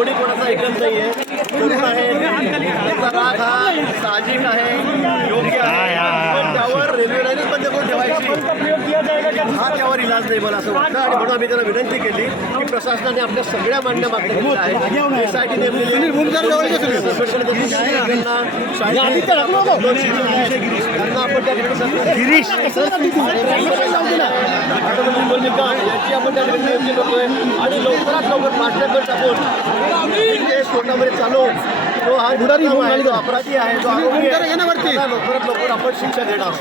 कोणी कोणाचा ऐकत नाहीये. तरुण आहे. त्यांचा राग हा साहजिक आहे. योग्य आहे. पण त्यावर रेल्वे लाईनच बंद करून ठेवायची. हा त्यावर इलाज नाही मला असं वाटतं. आणि म्हणून आम्ही त्यांना विनंती केली की प्रशासनाने आपल्या सगळ्या मान्य मागण्या आहेत. एसआयटी नेमलेली आहे. आपण त्या बोलणेका याची आपण त्या नियुक्ती करतोय. आणि लवकरात लवकर फास्टॅगवर टाकून केस कोर्टामध्ये चालू. तो हा गुन्हा आहे जो अपराधी आहे जो आरोपी आहे. त्याला लवकरात लवकर आपण शिक्षा देणार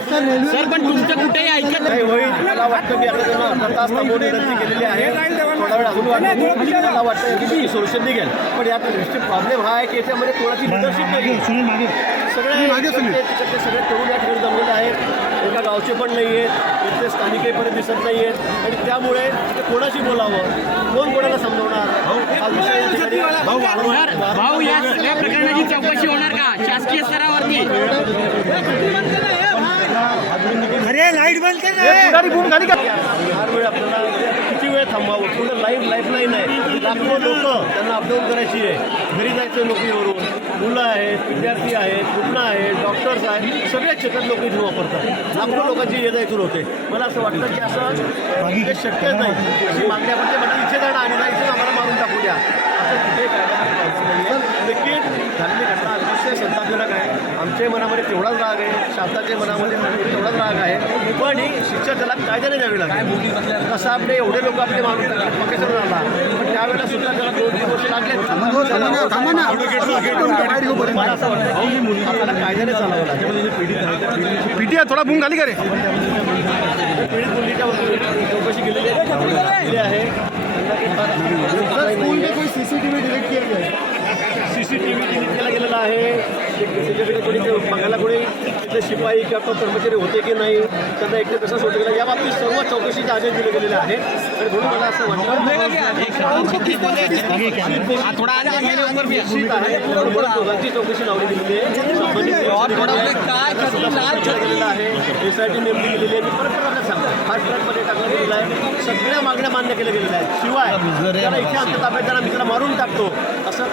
सर पण तुमचं कुठेही ऐकत नाही. होईल मला वाटतं की आता त्यांना अर्धा तास थांबवून विनंती केलेली आहे. थोडा वेळ अजून वाटतं. मला वाटतं की सोल्युशन निघेल. पण यात दृष्टी प्रॉब्लेम हा आहे की याच्यामध्ये कोणाची लिडरशिप नाही सगळे तिकडचे सगळे तरुण या ठिकाणी जमलेले आहेत एका गावचे पण नाही आहेत इथले स्थानिकही परत दिसत नाही आहेत आणि त्यामुळे इथे कोणाशी बोलावं कोण कोणाला समजवणार हा विषय या ठिकाणी सर भाऊ या सगळ्या प्रकरणाची चौकशी होणार का शासकीय स्तरावरती अरे लाइट बंद कर फार वेळ आपल्याला पूर्ण लाईफ लाईफलाईन आहे. लाखो लोक त्यांना अपडाऊन करायची आहे. घरी जायचं नोकरीवरून. मुलं आहेत विद्यार्थी आहेत रुग्ण आहेत डॉक्टर्स आहेत. सगळ्याच क्षेत्रात लोक इथून वापरतात. लाखो लोकांची ये जा इथून होते मला असं वाटतं की असं हे शक्यच नाही. अशी मागणी आपण ते म्हणजे इथे जाणं आणि नाही आम्हाला मारून टाकू द्या. असं कुठे झालेली घटना अतिशय आमच्याही मनामध्ये तेवढाच राग आहे शासनाच्या मनामध्ये तेवढाच राग आहे. पण ही शिक्षा त्याला कायद्याने द्यावी लागेल. कसं आपले एवढे लोक आपले माणूस टाकले पकेसर झाला. पण त्यावेळेला सुद्धा त्याला दोन तीन वर्ष लागले. मला असं वाटतं की आपल्याला कायद्याने चालावं लागेल. पीटी थोडा भूम खाली करे पीडित मुलीच्या चौकशी केलेली आहे. सीसीटीव्ही डिलीट केली आहे? सीसीटीव्ही डिलीट केला गेलेला आहे. त्याच्याकडे कोणी ते बघायला कोणी तिथले शिपाई किंवा कर्मचारी होते की नाही त्यांना एकटे कसं सोडलं गेलं? या बाबतीत सर्व चौकशीचे आदेश दिले गेलेले आहेत. आणि म्हणून मला असं वाटतं दोघांची चौकशी लावली गेलेली आहे. संबंधित गेलेला आहे. एसआयटी नेमली गेलेली आहे मी परत परत आपल्याला सांगतो फास्ट गेलेला आहे. सगळ्या मागण्या मान्य केल्या गेलेल्या आहेत. शिवाय त्याला इथे आमच्या ताब्यात त्याला मी त्याला मारून टाकतो. असं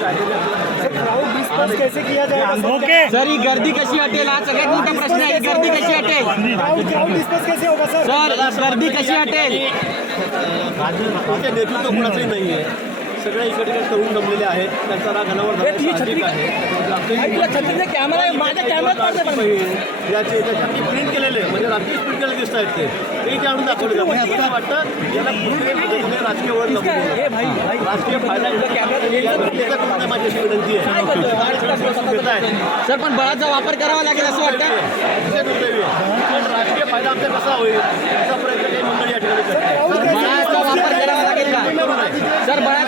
कैसे किया जाए ओके सर ही गर्दी कशी हटेल? हा सगळ्यात मोठा प्रश्न आहे. गर्दी कशी हटेल? डिस्कस कैसे होगा सर. सर गर्दी कशी हटेल? नेतृत्व कोणाचंही नाही आहे सगळ्या इकडे होऊन जमलेले आहेत. त्यांचा राग अनावर याचे त्याच्यात प्रिंट केलेले म्हणजे रात्री प्रिंट केलेले दिसत आहेत ते. ते आणून दाखवले म्हणजे मला वाटतं याला राजकीय वर राजकीय फायदा माझी विनंती आहे. सर पण बळाचा वापर करावा लागेल असं वाटतं? पण राजकीय फायदा आमचा कसा होईल? याचा प्रयत्न काही मंडळी या ठिकाणी सर बळाचा वापर करावा लागेल का? सर बळा